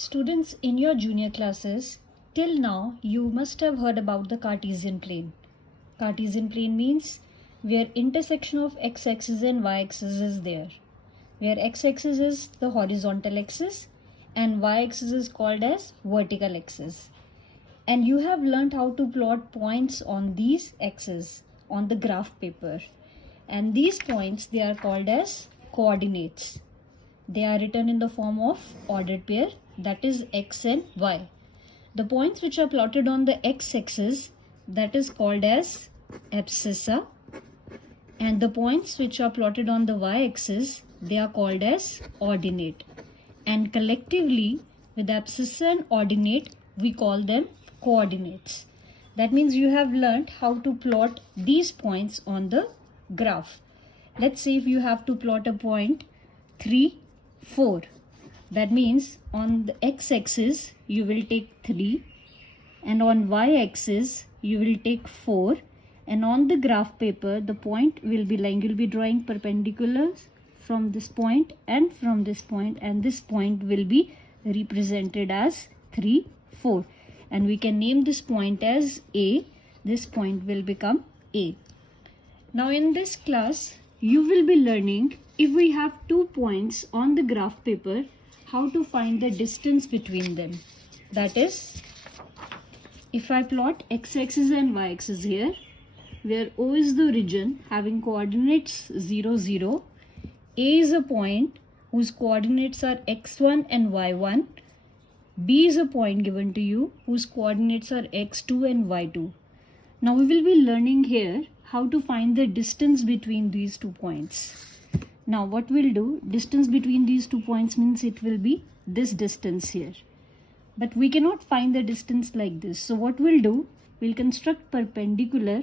Students, in your junior classes, till now you must have heard about the Cartesian plane. Cartesian plane means where intersection of x-axis and y-axis is there. Where x-axis is the horizontal axis and y-axis is called as vertical axis. And you have learned how to plot points on these axes on the graph paper. And these points, they are called as coordinates. They are written in the form of ordered pair, that is x and y. The points which are plotted on the x-axis, that is called as abscissa, and the points which are plotted on the y-axis, they are called as ordinate. And collectively, with abscissa and ordinate, we call them coordinates. That means you have learned how to plot these points on the graph. Let's say if you have to plot a point 3, 4. That means on the x-axis you will take 3 and on y-axis you will take 4, and on the graph paper the point will be lying. You will be drawing perpendiculars from this point and from this point, and this point will be represented as 3, 4, and we can name this point as A. This point will become A. Now in this class you will be learning, if we have 2 points on the graph paper, how to find the distance between them. That is, if I plot x-axis and y-axis here, where O is the origin having coordinates 0, 0, A is a point whose coordinates are x1 and y1, B is a point given to you whose coordinates are x2 and y2. Now we will be learning here how to find the distance between these 2 points. Now what we'll do, distance between these 2 points means it will be this distance here. But we cannot find the distance like this. So what we'll do, we'll construct perpendicular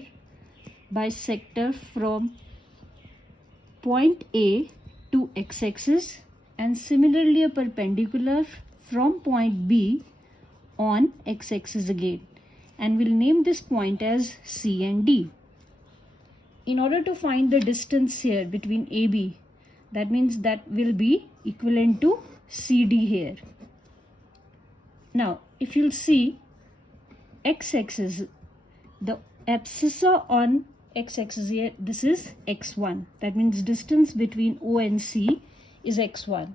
bisector from point A to x-axis, and similarly a perpendicular from point B on x-axis again. And we'll name this point as C and D. In order to find the distance here between AB, that means that will be equivalent to CD here. Now, if you'll see x-axis, the abscissa on x-axis here, this is x1. That means distance between O and C is x1.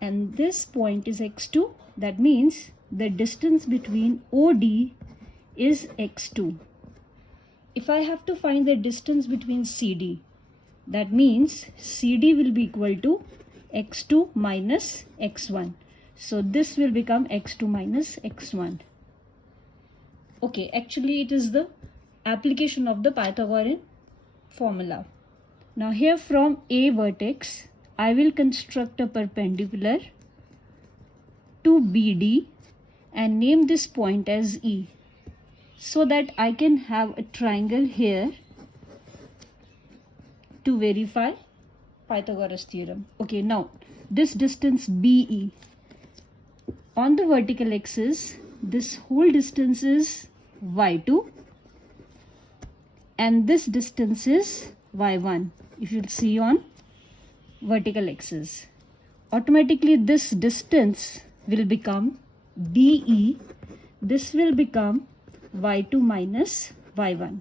And this point is x2. That means the distance between OD is x2. If I have to find the distance between CD, that means CD will be equal to x2 minus x1. So this will become x2 minus x1. Okay, actually it is the application of the Pythagorean formula. Now here from A vertex, I will construct a perpendicular to BD and name this point as E, so that I can have a triangle here to verify Pythagoras theorem. Okay, now this distance BE, on the vertical axis, this whole distance is y2 and this distance is y1. If you'll see on vertical axis, automatically this distance will become BE. This will become y2 minus y1.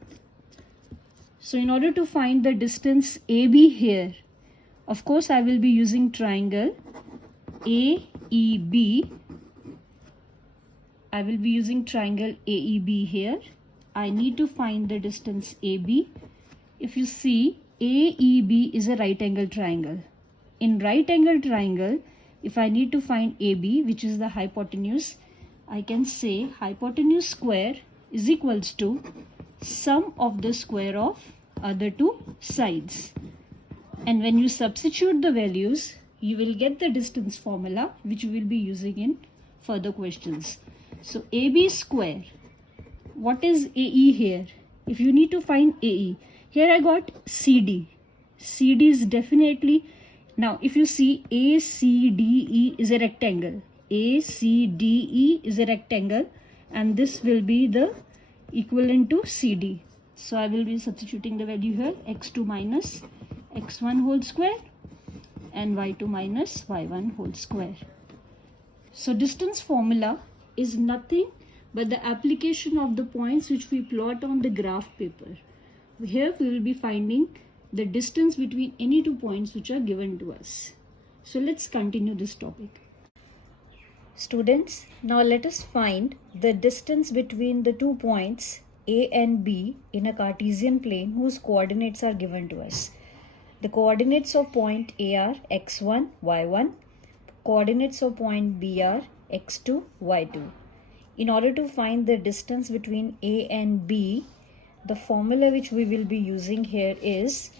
So in order to find the distance AB here, of course I will be using triangle AEB. I will be using triangle AEB here. I need to find the distance AB. If you see, AEB is a right angle triangle. In right angle triangle, if I need to find AB, which is the hypotenuse, I can say hypotenuse square is equals to sum of the square of other 2 sides. And when you substitute the values, you will get the distance formula which you will be using in further questions. So AB square, what is AE here? If you need to find AE, here I got CD. CD is definitely, now if you see ACDE is a rectangle. ACDE is a rectangle and this will be the equivalent to CD. So I will be substituting the value here, x2 minus x1 whole square and y2 minus y1 whole square. So distance formula is nothing but the application of the points which we plot on the graph paper. Here we will be finding the distance between any two points which are given to us. So let's continue this topic. Students, now let us find the distance between the 2 points A and B in a Cartesian plane whose coordinates are given to us. The coordinates of point A are x1, y1. Coordinates of point B are x2, y2. In order to find the distance between A and B, the formula which we will be using here is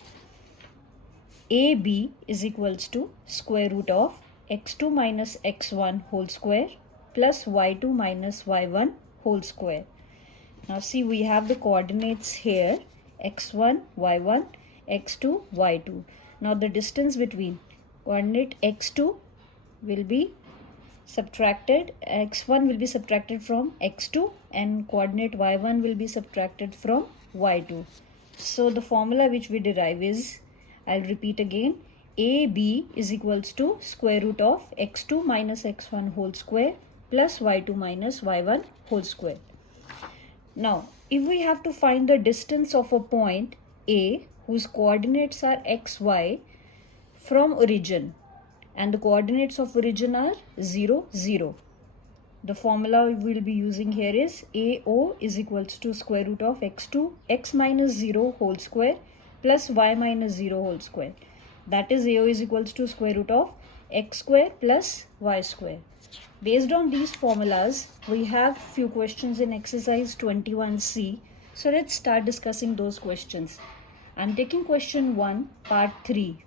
AB is equals to square root of x2 minus x1 whole square plus y2 minus y1 whole square. Now see, we have the coordinates here x1, y1, x2, y2. Now the distance between coordinate x2 will be subtracted, x1 will be subtracted from x2 and coordinate y1 will be subtracted from y2. So the formula which we derive is, I'll repeat again, AB is equals to square root of x2 minus x1 whole square plus y2 minus y1 whole square. Now, if we have to find the distance of a point A whose coordinates are xy from origin and the coordinates of origin are 0, 0. The formula we will be using here is AO is equals to square root of x2 x minus 0 whole square plus y minus 0 whole square. That is, AO is equals to square root of x square plus y square. Based on these formulas, we have few questions in exercise 21C. So let's start discussing those questions. I'm taking question 1, part 3.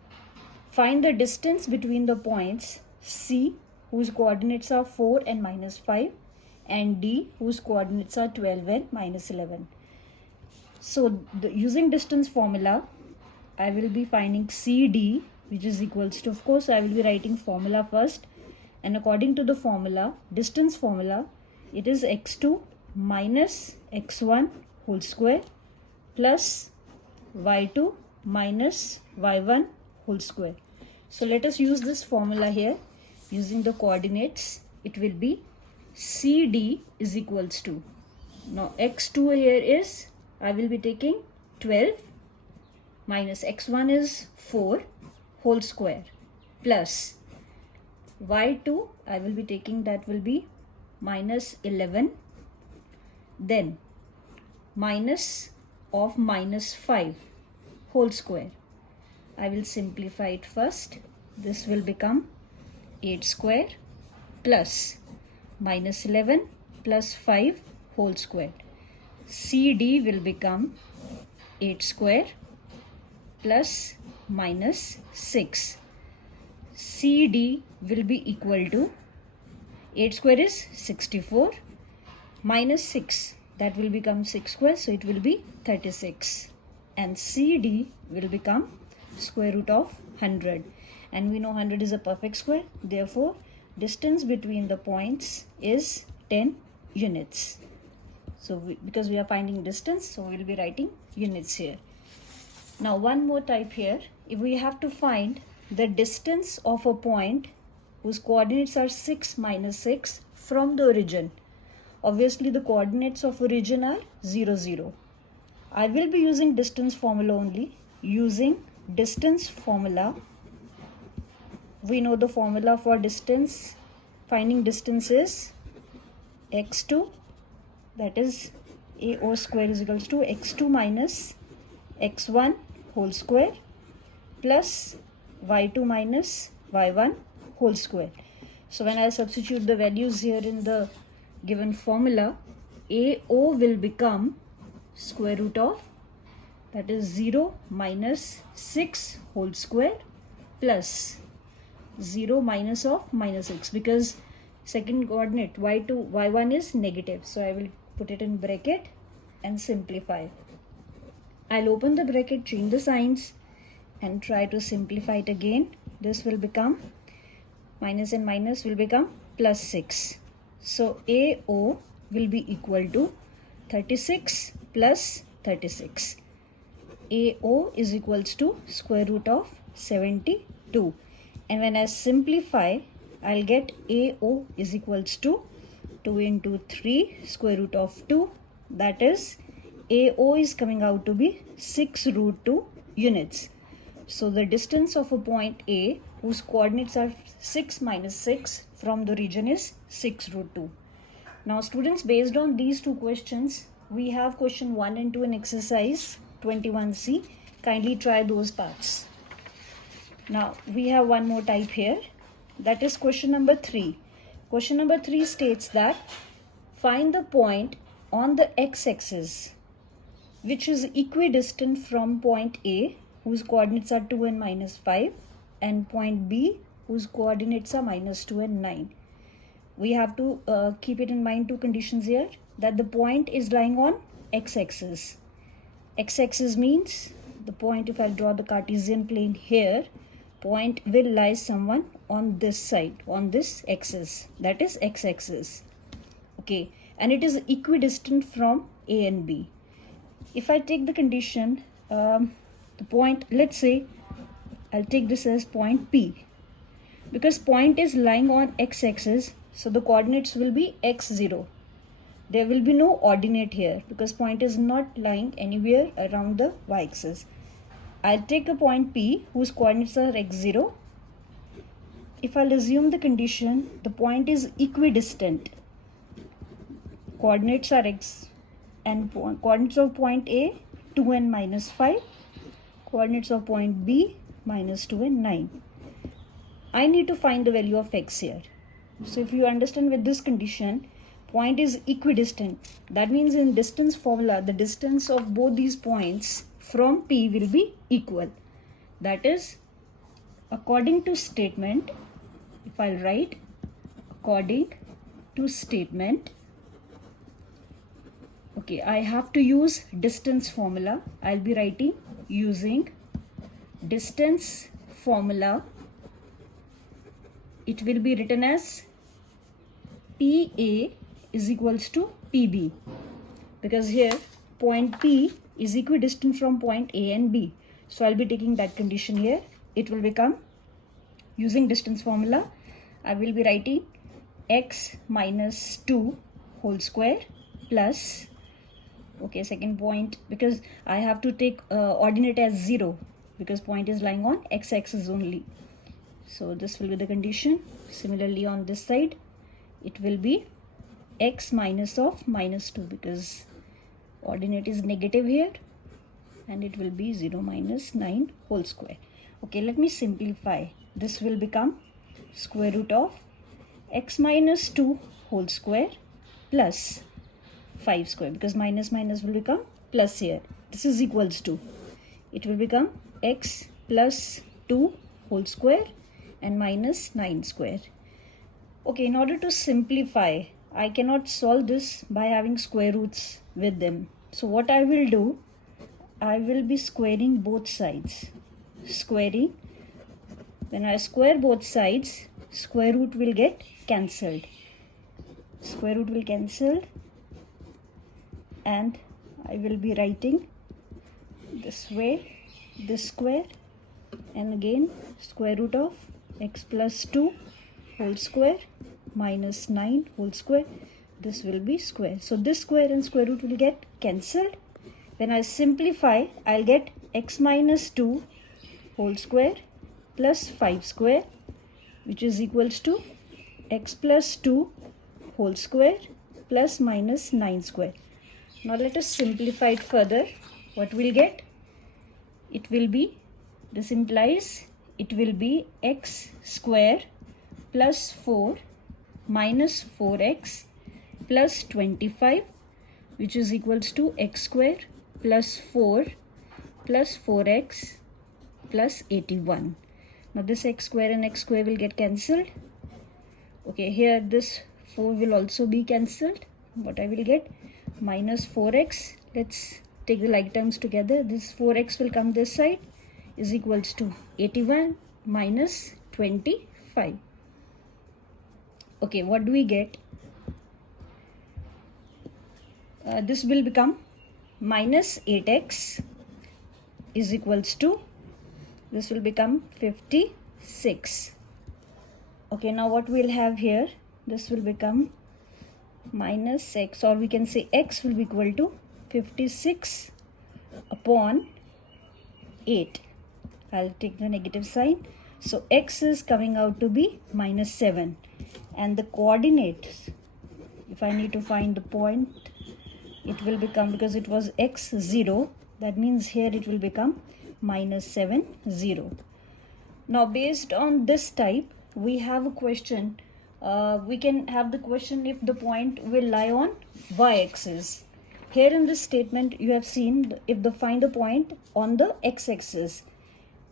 Find the distance between the points C, whose coordinates are 4 and minus 5, and D, whose coordinates are 12 and minus 11. So using distance formula, I will be finding CD, which is equals to, of course, I will be writing formula first. And according to the formula, distance formula, it is x2 minus x1 whole square plus y2 minus y1 whole square. So let us use this formula here. Using the coordinates, it will be CD is equals to, now x2 here is, I will be taking 12 minus x1 is 4 whole square plus y2, I will be taking, that will be minus 11, then minus of minus 5 whole square. I will simplify it first. This will become 8 square plus minus 11 plus 5 whole square. CD will become 8 square plus minus 6. CD will be equal to 8 square is 64 minus 6, that will become 6 square, so it will be 36, and CD will become square root of 100, and we know 100 is a perfect square. Therefore, distance between the points is 10 units. So because we are finding distance, so we will be writing units here. Now one more type here. If we have to find the distance of a point whose coordinates are 6 minus 6 from the origin, obviously the coordinates of origin are 0, 0. I will be using distance formula only. Using distance formula, we know the formula for distance, finding distance is x2, that is AO square is equals to x2 minus x1 whole square plus y2 minus y1 whole square. So when I substitute the values here in the given formula, AO will become square root of, that is 0 minus 6 whole square plus 0 minus of minus 6, because second coordinate y2 y1 is negative, so I will put it in bracket and simplify. I'll open the bracket, change the signs and try to simplify it again. This will become minus and minus will become plus 6. So AO will be equal to 36 plus 36. AO is equals to square root of 72. And when I simplify, I'll get AO is equals to 2 into 3 square root of 2. That is, AO is coming out to be 6 root 2 units. So the distance of a point A whose coordinates are 6 minus 6 from the region is 6 root 2. Now students, based on these two questions, we have question 1 and 2 in exercise 21C. Kindly try those parts. Now we have one more type here, that is question number 3. Question number 3 states that find the point on the x-axis which is equidistant from point A whose coordinates are 2 and minus 5 and point B whose coordinates are minus 2 and 9. We have to keep it in mind two conditions here, that the point is lying on x-axis. X-axis means the point, if I draw the Cartesian plane here, point will lie someone on this side, on this axis, that is x-axis. Okay, and it is equidistant from A and B. If I take the condition, the point, let's say I'll take this as point P, because point is lying on x-axis, so the coordinates will be x0. There will be no ordinate here because point is not lying anywhere around the y-axis. I'll take a point P whose coordinates are x0. If I'll assume the condition, the point is equidistant. Coordinates are x, and coordinates of point A 2 and minus 5. Coordinates of point B minus 2 and 9. I need to find the value of x here. So if you understand with this condition, point is equidistant. That means in distance formula, the distance of both these points from P will be equal. That is, according to statement, if I'll write according to statement, okay, I have to use distance formula. I'll be writing using distance formula. It will be written as PA is equals to PB, because here point P is equidistant from point A and B. So I'll be taking that condition here. It will become, using distance formula, I will be writing x minus 2 whole square plus, okay, second point, because I have to take ordinate as 0 because point is lying on x-axis only. So this will be the condition. Similarly on this side, it will be x minus of minus 2 because ordinate is negative here, and it will be 0 minus 9 whole square. Okay, let me simplify. This will become square root of x minus 2 whole square plus 5 square, because minus minus will become plus here. This is equals to, it will become x plus 2 whole square and minus 9 square. Okay, in order to simplify, I cannot solve this by having square roots with them. So what I will do, I will be squaring both sides. Squaring, when I square both sides, square root will get cancelled. Square root will cancel, and I will be writing this way, this square, and again square root of x plus 2 whole square minus 9 whole square. This will be square. So this square and square root will get cancelled. When I simplify, I'll get x minus 2 whole square plus 5 square, which is equals to x plus 2 whole square plus minus 9 square. Now let us simplify it further. What we'll get? It will be, this implies it will be x square plus 4 minus 4x plus 25, which is equals to x square plus 4 plus 4x plus 81. Now this x square and x square will get cancelled. Okay, here this 4 will also be cancelled. What I will get? Minus 4x. Let's take the like terms together. This 4x will come this side, is equals to 81 minus 25. Okay, what do we get? This will become minus 8x is equals to, this will become 56. Okay, now what we'll have here, this will become minus x, or we can say x will be equal to 56 upon 8. I'll take the negative sign. So x is coming out to be minus 7, and the coordinates, if I need to find the point, it will become, because it was x 0, that means here it will become minus 7 0. Now based on this type, we have a question. We can have the question if the point will lie on y-axis. Here in this statement you have seen, if the find the point on the x-axis.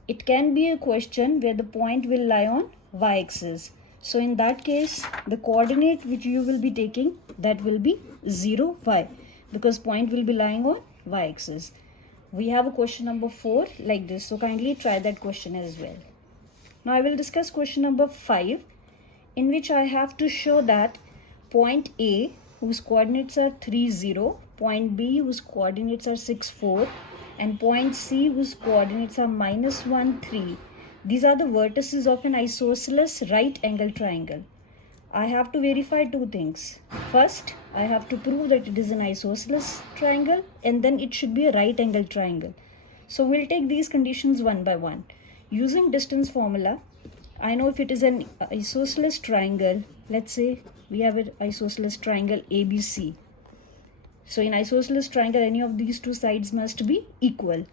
It can be a question where the point will lie on y-axis. So in that case, the coordinate which you will be taking, that will be 0 y, because point will be lying on y-axis. We have a question number 4 like this, so kindly try that question as well. Now I will discuss question number 5, in which I have to show that point A, whose coordinates are 3 0, point B, whose coordinates are 6 4, and point C, whose coordinates are minus 1 3. These are the vertices of an isosceles right angle triangle. I have to verify two things. First, I have to prove that it is an isosceles triangle, and then it should be a right angle triangle. So we'll take these conditions one by one. Using distance formula, I know if it is an isosceles triangle, let's say we have an isosceles triangle ABC. So in isosceles triangle, any of these two sides must be equal.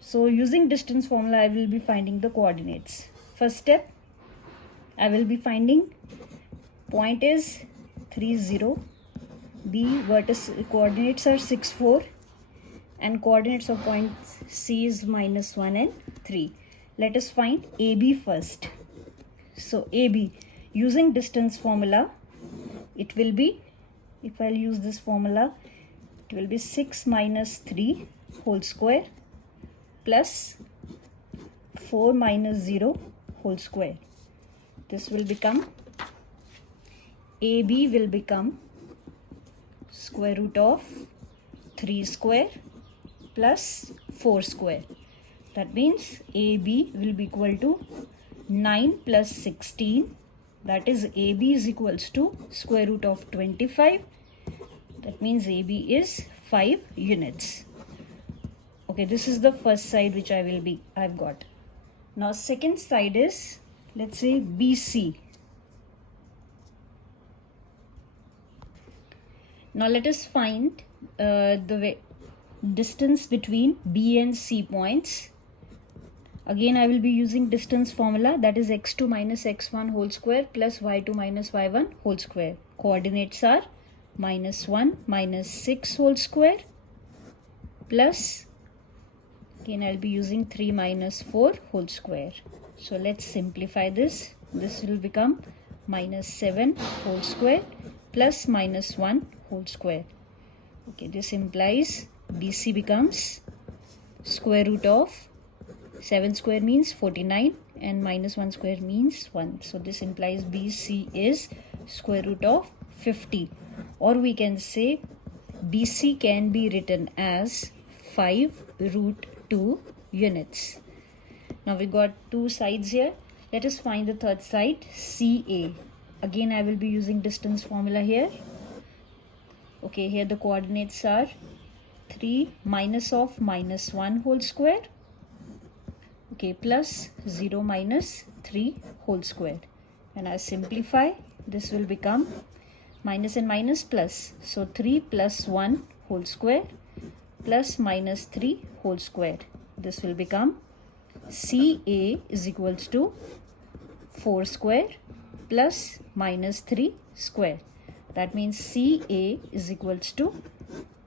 So using distance formula, I will be finding the coordinates. First step, I will be finding point is 3 0, B vertex coordinates are 6 4, and coordinates of point C is minus 1 and 3. Let us find AB first. So AB, using distance formula, it will be, if I'll use this formula, it will be 6 minus 3 whole square plus 4 minus 0 whole square. This will become, AB will become square root of 3 square plus 4 square. That means AB will be equal to 9 plus 16. That is AB is equals to square root of 25. That means AB is 5 units. Okay, this is the first side which I've got. Now second side is, let's say BC. Now let us find the distance between B and C points. Again, I will be using distance formula, that is x2 minus x1 whole square plus y2 minus y1 whole square. Coordinates are minus 1 minus 6 whole square plus, again I'll be using 3 minus 4 whole square. So let's simplify this. This will become minus 7 whole square plus minus 1 whole square. Okay, this implies BC becomes square root of 7 square means 49 and minus 1 square means 1. So this implies BC is square root of 50, or we can say BC can be written as 5 root 2 units. Now we got two sides here. Let us find the third side, CA. Again I will be using distance formula here. Okay, here the coordinates are 3 minus of minus 1 whole square, okay, plus 0 minus 3 whole square. And I simplify, this will become minus and minus plus. So 3 plus 1 whole square plus minus 3 whole square. This will become CA is equals to 4 square plus minus 3 square. That means CA is equals to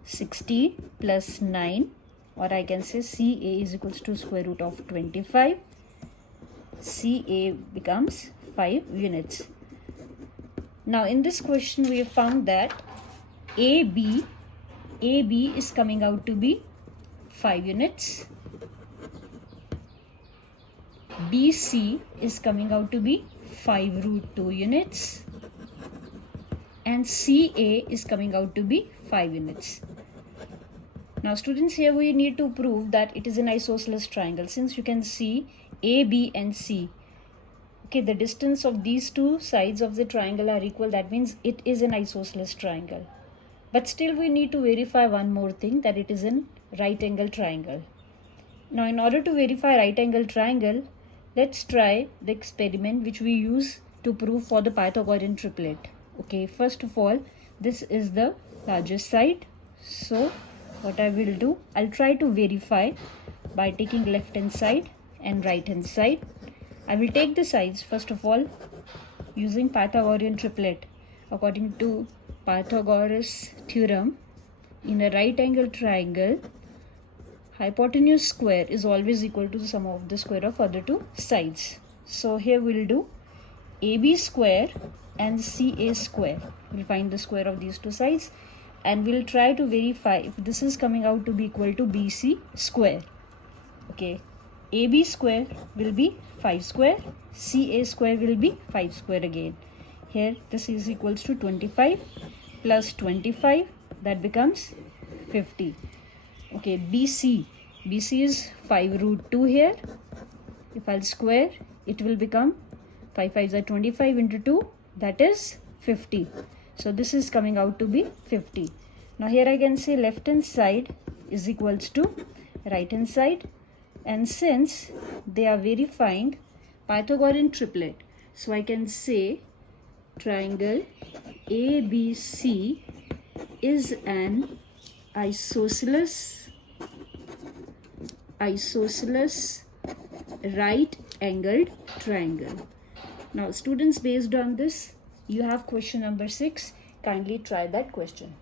60 plus 9, or I can say CA is equals to square root of 25. CA becomes 5 units. Now in this question we have found that AB is coming out to be 5 units. BC is coming out to be 5 root 2 units. And CA is coming out to be 5 units. Now students, here we need to prove that it is an isosceles triangle. Since you can see A, B and C, Okay, the distance of these two sides of the triangle are equal. That means it is an isosceles triangle. But still we need to verify one more thing, that it is an right angle triangle. Now in order to verify right angle triangle, let's try the experiment which we use to prove for the Pythagorean triplet. Okay, first of all, this is the largest side. So what I will do, I'll try to verify by taking left hand side and right hand side. I will take the sides first of all using Pythagorean triplet. According to Pythagoras theorem, in a right angle triangle, hypotenuse square is always equal to the sum of the square of other two sides. So here we'll do AB square and CA square. We'll find the square of these two sides and we'll try to verify if this is coming out to be equal to BC square. Okay, AB square will be 5 square, CA square will be 5 square again. Here this is equals to 25 plus 25, that becomes 50. Okay, BC is 5 root 2 here. If I'll square, it will become 5 5s are 25 into 2, that is 50. So this is coming out to be 50. Now here I can say left hand side is equals to right hand side, and since they are verifying Pythagorean triplet, so I can say triangle ABC is an isosceles right angled triangle. Now students, based on this, you have question number 6. Kindly try that question.